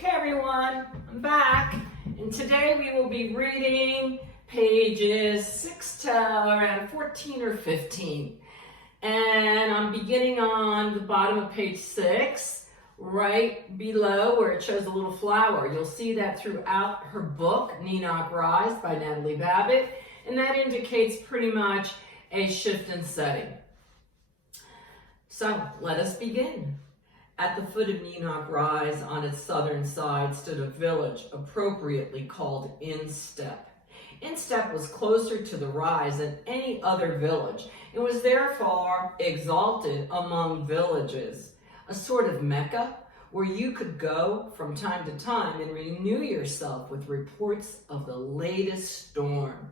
Okay everyone, I'm back, and today we will be reading pages 6 to around 14 or 15. And I'm beginning on the bottom of page 6, right below where it shows a little flower. You'll see that throughout her book, Kneeknock Rise by Natalie Babbitt, and that indicates pretty much a shift in setting. So let us begin. At the foot of Kneeknock Rise, on its southern side, stood a village appropriately called Instep. Instep was closer to the rise than any other village and was therefore exalted among villages, a sort of Mecca where you could go from time to time and renew yourself with reports of the latest storm,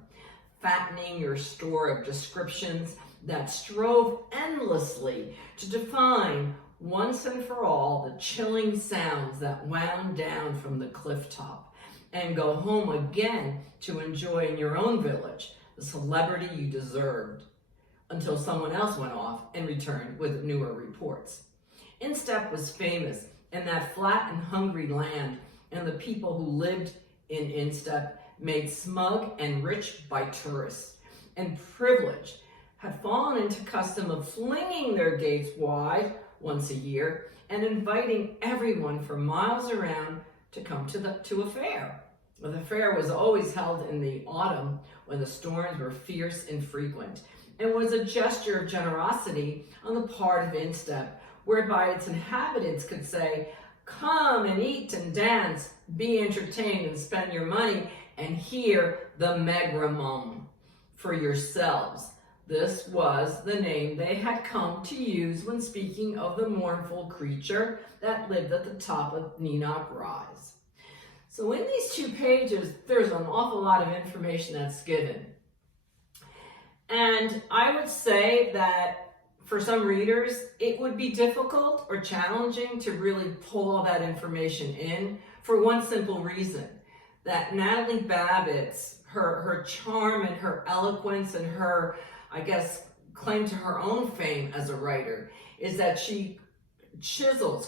fattening your store of descriptions that strove endlessly to define once and for all the chilling sounds that wound down from the cliff top, and go home again to enjoy in your own village the celebrity you deserved, until someone else went off and returned with newer reports. Instep was famous in that flat and hungry land, and the people who lived in Instep, made smug and rich by tourists, and privileged, had fallen into custom of flinging their gates wide once a year and inviting everyone for miles around to come to a fair. Well, the fair was always held in the autumn when the storms were fierce and frequent, and was a gesture of generosity on the part of Instep, whereby its inhabitants could say, "Come and eat and dance, be entertained and spend your money, and hear the megramum for yourselves." This was the name they had come to use when speaking of the mournful creature that lived at the top of Kneeknock Rise. So in these 2 pages, there's an awful lot of information that's given. And I would say that for some readers, it would be difficult or challenging to really pull all that information in for one simple reason, that Natalie Babbitt's, her charm and her eloquence and her, I guess, claim to her own fame as a writer is that she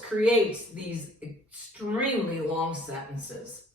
creates these extremely long sentences.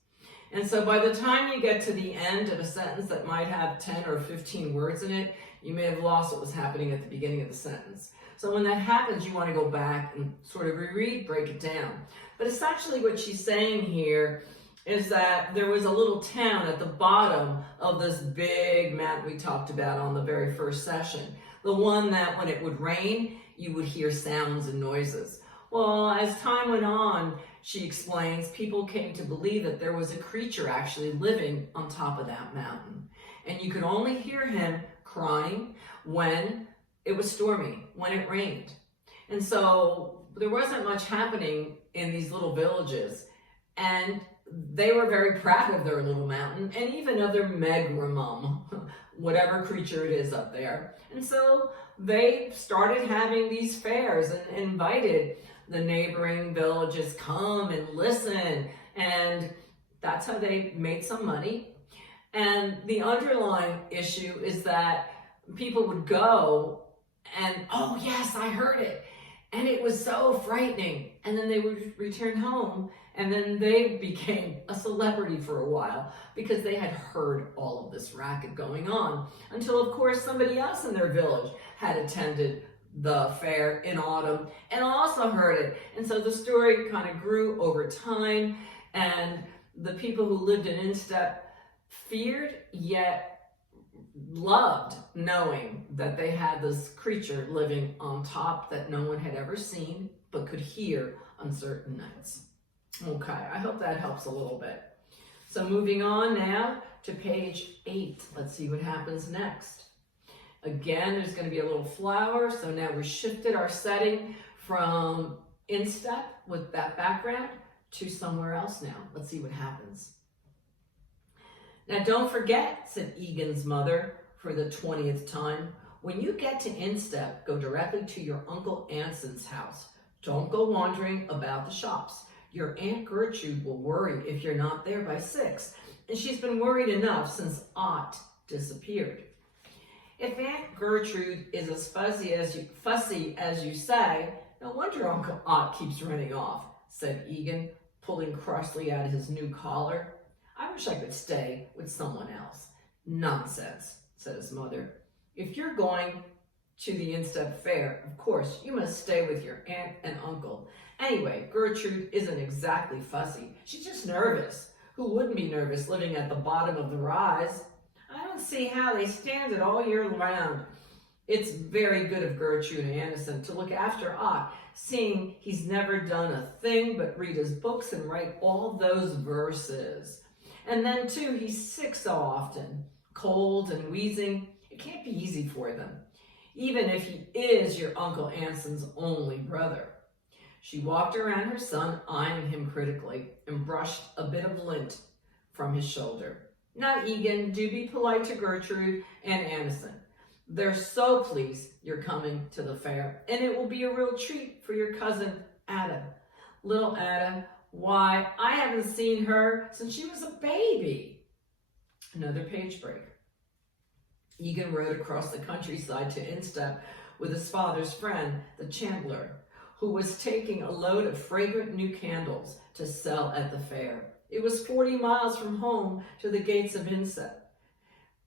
And so by the time you get to the end of a sentence that might have 10 or 15 words in it, you may have lost what was happening at the beginning of the sentence. So when that happens, you want to go back and sort of reread, break it down. But essentially what she's saying here is that there was a little town at the bottom of this big mountain we talked about on the very first session. The one that when it would rain, you would hear sounds and noises. Well, as time went on, she explains, people came to believe that there was a creature actually living on top of that mountain. And you could only hear him crying when it was stormy, when it rained. And so there wasn't much happening in these little villages. And they were very proud of their little mountain and even of their megramum, whatever creature it is up there. And so they started having these fairs and invited the neighboring villages, come and listen. And that's how they made some money. And the underlying issue is that people would go and, "Oh yes, I heard it. And it was so frightening." And then they would return home, and then they became a celebrity for a while because they had heard all of this racket going on, until of course somebody else in their village had attended the fair in autumn and also heard it. And so the story kind of grew over time, and the people who lived in Instep feared yet loved knowing that they had this creature living on top that no one had ever seen but could hear on certain nights. Okay, I hope that helps a little bit. So moving on now to page 8. Let's see what happens next. Again, there's going to be a little flower. So now we shifted our setting from Instep with that background to somewhere else now. Let's see what happens. "Now don't forget," said Egan's mother for the 20th time, "when you get to Instep, go directly to your Uncle Anson's house. Don't go wandering about the shops. Your Aunt Gertrude will worry if you're not there by 6, and she's been worried enough since Ott disappeared." "If Aunt Gertrude is as fussy as you say, no wonder Uncle Ott keeps running off," said Egan, pulling crossly at his new collar. I wish I could stay with someone else. Nonsense, said his mother. If you're going to the Instep Fair, of course, you must stay with your aunt and uncle. Anyway, Gertrude isn't exactly fussy. She's just nervous. Who wouldn't be nervous living at the bottom of the rise? I don't see how they stand it all year round. It's very good of Gertrude and Anderson to look after Ott, seeing he's never done a thing but read his books and write all those verses. And then, too, he's sick so often, cold and wheezing. It can't be easy for them, even if he is your Uncle Anson's only brother. She walked around her son, eyeing him critically, and brushed a bit of lint from his shoulder. Now, Egan, do be polite to Gertrude and Anderson. They're so pleased you're coming to the fair, and it will be a real treat for your cousin, Ada. Little Ada, why, I haven't seen her since she was a baby. Another page break. Egan rode across the countryside to Instep with his father's friend, the chandler, who was taking a load of fragrant new candles to sell at the fair. It was 40 miles from home to the gates of Instep.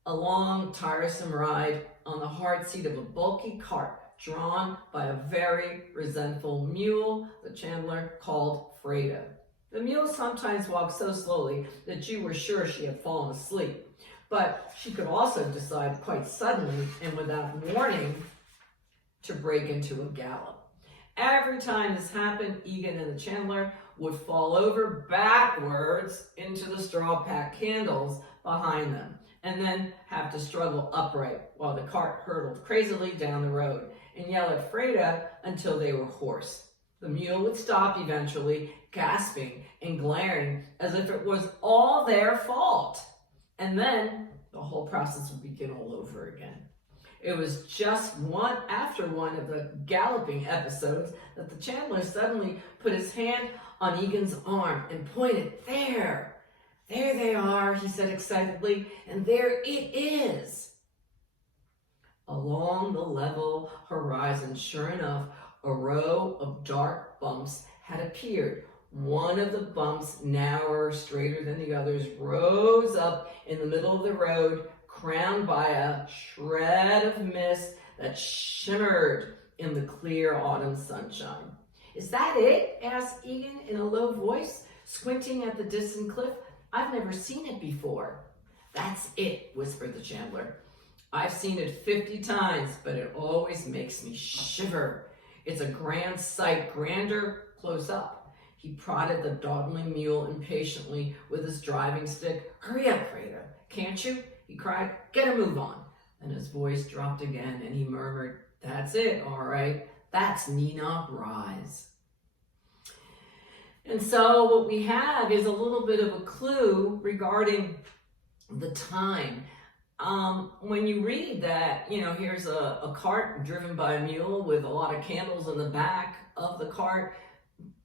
A long, tiresome ride on the hard seat of a bulky cart drawn by a very resentful mule the chandler called Freda. The mule sometimes walked so slowly that you were sure she had fallen asleep, but she could also decide quite suddenly and without warning to break into a gallop. Every time this happened, Egan and the chandler would fall over backwards into the straw-packed candles behind them, and then have to struggle upright while the cart hurtled crazily down the road and yell at Freda until they were hoarse. The mule would stop eventually, gasping and glaring as if it was all their fault. And then the whole process would begin all over again. It was just one after one of the galloping episodes that the chandler suddenly put his hand on Egan's arm and pointed. There they are, he said excitedly, and there it is. Along the level horizon, sure enough, a row of dark bumps had appeared. One of the bumps, narrower, straighter than the others, rose up in the middle of the road, crowned by a shred of mist that shimmered in the clear autumn sunshine. Is that it? Asked Egan in a low voice, squinting at the distant cliff. I've never seen it before. That's it, whispered the chandler. I've seen it 50 times, but it always makes me shiver. It's a grand sight, grander close up. He prodded the dawdling mule impatiently with his driving stick. Hurry up, Freda, can't you? He cried. Get a move on. And his voice dropped again, and he murmured, that's it, all right. That's Kneeknock Rise. And so what we have is a little bit of a clue regarding the time. When you read that, here's a cart driven by a mule with a lot of candles in the back of the cart,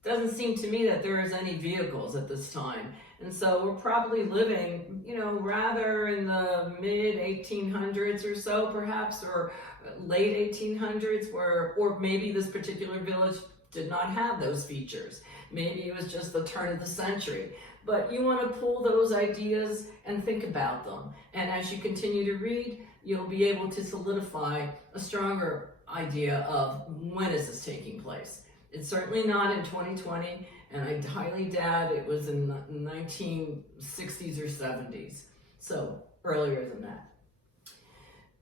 doesn't seem to me that there is any vehicles at this time. And so we're probably living, rather in the mid 1800s or so, perhaps, or late 1800s, or maybe this particular village did not have those features. Maybe it was just the turn of the century. But you want to pull those ideas and think about them. And as you continue to read, you'll be able to solidify a stronger idea of when is this taking place. It's certainly not in 2020, and I highly doubt it was in the 1960s or 70s. So earlier than that.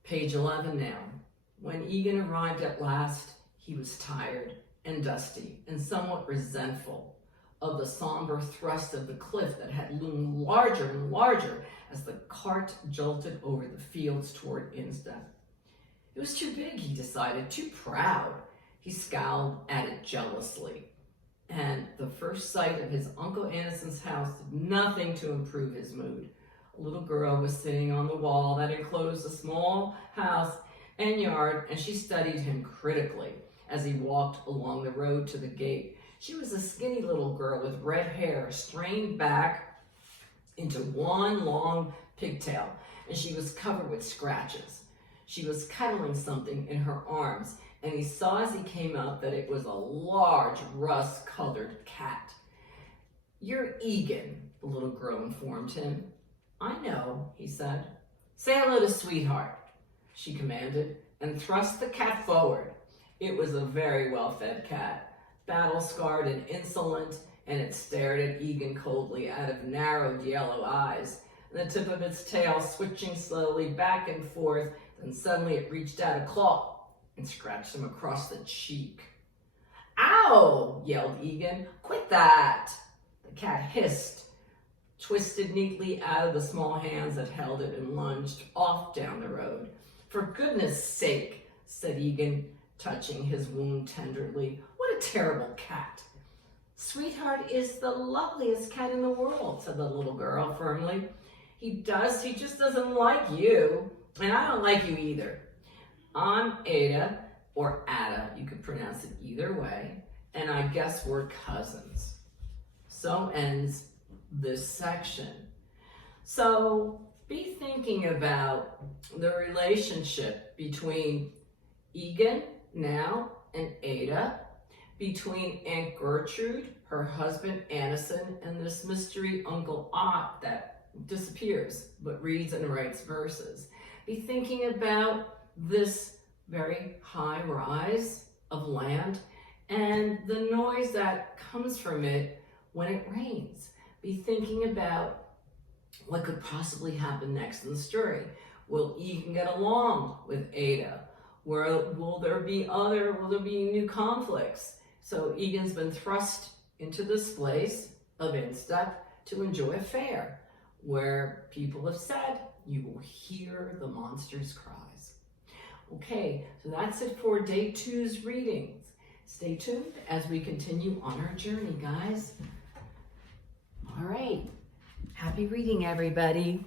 Page 11 now. When Egan arrived at last, he was tired and dusty and somewhat resentful of the somber thrust of the cliff that had loomed larger and larger as the cart jolted over the fields toward Instep. It was too big, he decided, too proud. He scowled at it jealously, and the first sight of his Uncle Anderson's house did nothing to improve his mood. A little girl was sitting on the wall that enclosed the small house and yard, and she studied him critically as he walked along the road to the gate. She was a skinny little girl with red hair strained back into one long pigtail, and she was covered with scratches. She was cuddling something in her arms, and he saw as he came out that it was a large rust-colored cat. "You're Egan," the little girl informed him. "I know," he said. "Say hello to Sweetheart," she commanded, and thrust the cat forward. It was a very well-fed cat, battle-scarred and insolent, and it stared at Egan coldly out of narrowed yellow eyes, the tip of its tail switching slowly back and forth. Then suddenly it reached out a claw and scratched him across the cheek. "Ow!" yelled Egan. "Quit that!" The cat hissed, twisted neatly out of the small hands that held it, and lunged off down the road. "For goodness sake," said Egan, touching his wound tenderly. "What a terrible cat!" "Sweetheart is the loveliest cat in the world," said the little girl firmly. He just doesn't like you, and I don't like you either. I'm Ada, or Ada, you could pronounce it either way, and I guess we're cousins." So ends this section. So be thinking about the relationship between Egan now and Ada, between Aunt Gertrude, her husband Anison, and this mystery Uncle Ott that disappears but reads and writes verses. Be thinking about this very high rise of land and the noise that comes from it when it rains. Be thinking about what could possibly happen next in the story. Will Egan get along with Ada? Will there be new conflicts? So Egan's been thrust into this place of instep to enjoy a fair where people have said you will hear the monster's cries. Okay, so that's it for day 2's readings. Stay tuned as we continue on our journey, guys. All right, happy reading, everybody.